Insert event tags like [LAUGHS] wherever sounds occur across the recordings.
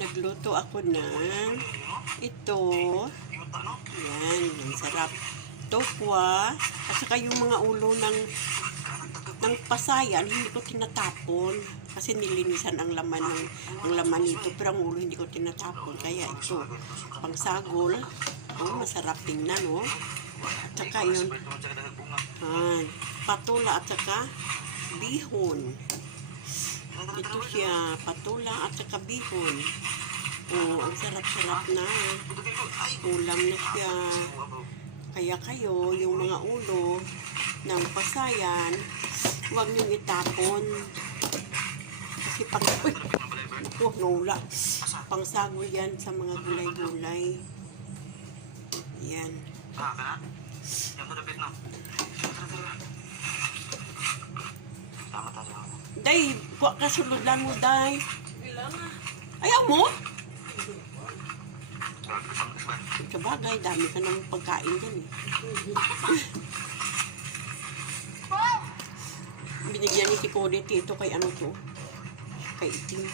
Nagluto ako ng ito. Yan, ang sarap. Tokwa. At saka yung mga ulo ng ng pasayan, hindi ko tinatapon. Kasi nilinisan ang laman ng ang laman nito. Pero ang ulo hindi ko tinatapon. Kaya ito, pangsagol. Oh, masarap tingnan, oh. At saka yun, ah, patula at saka bihon. Ito siya, patula at saka bihon. Oh, ang sarap-sarap na. Ulam na siya. Kaya kayo, yung mga ulo ng pasayan, huwag niyong itapon. Kasi pang... Uy! [LAUGHS] Oh, nula. Pangsagol yan sa mga gulay-gulay. Yan. Day, buwa ka suludan mo, Day. Ayaw mo? Kabagay, dami ka ng pagkain dyan eh. Binigyan ni si Cody ito kay ano to? Kay Iting.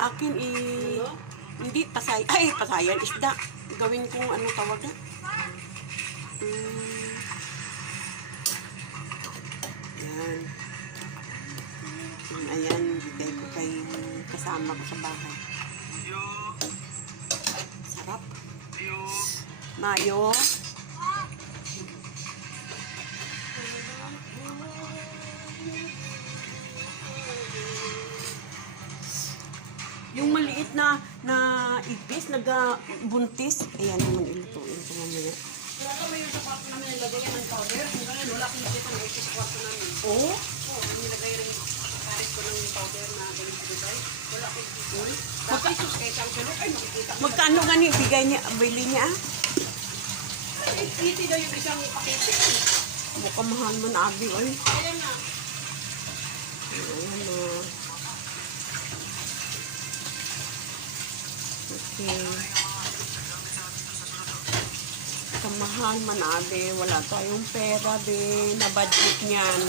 Akin i... Hindi, pasay... Ay, pasayan, isda. Gawin kong ano tawag na. Mm. Kasama ko sa bahay. Sarap. Mayo. Yung maliit na na ipis, naga-buntis, ayan naman ilutuin ko mamaya. Wala kami yung sapato namin nilagay ng powder. Wala akong nakita ng ipis kwarto namin. Oo, oh, nilagay rin karis ko ng powder na ganun sa Dubai. Wala akong ipis. Magka, magkano gani bigay niya, bili niya? Iti daw yung isang pakete. Mukhang mahal man abi, oy. Kaya nga. Ayan na. Okay. Kamahal man abi, wala tayong pera be, na budget niyan.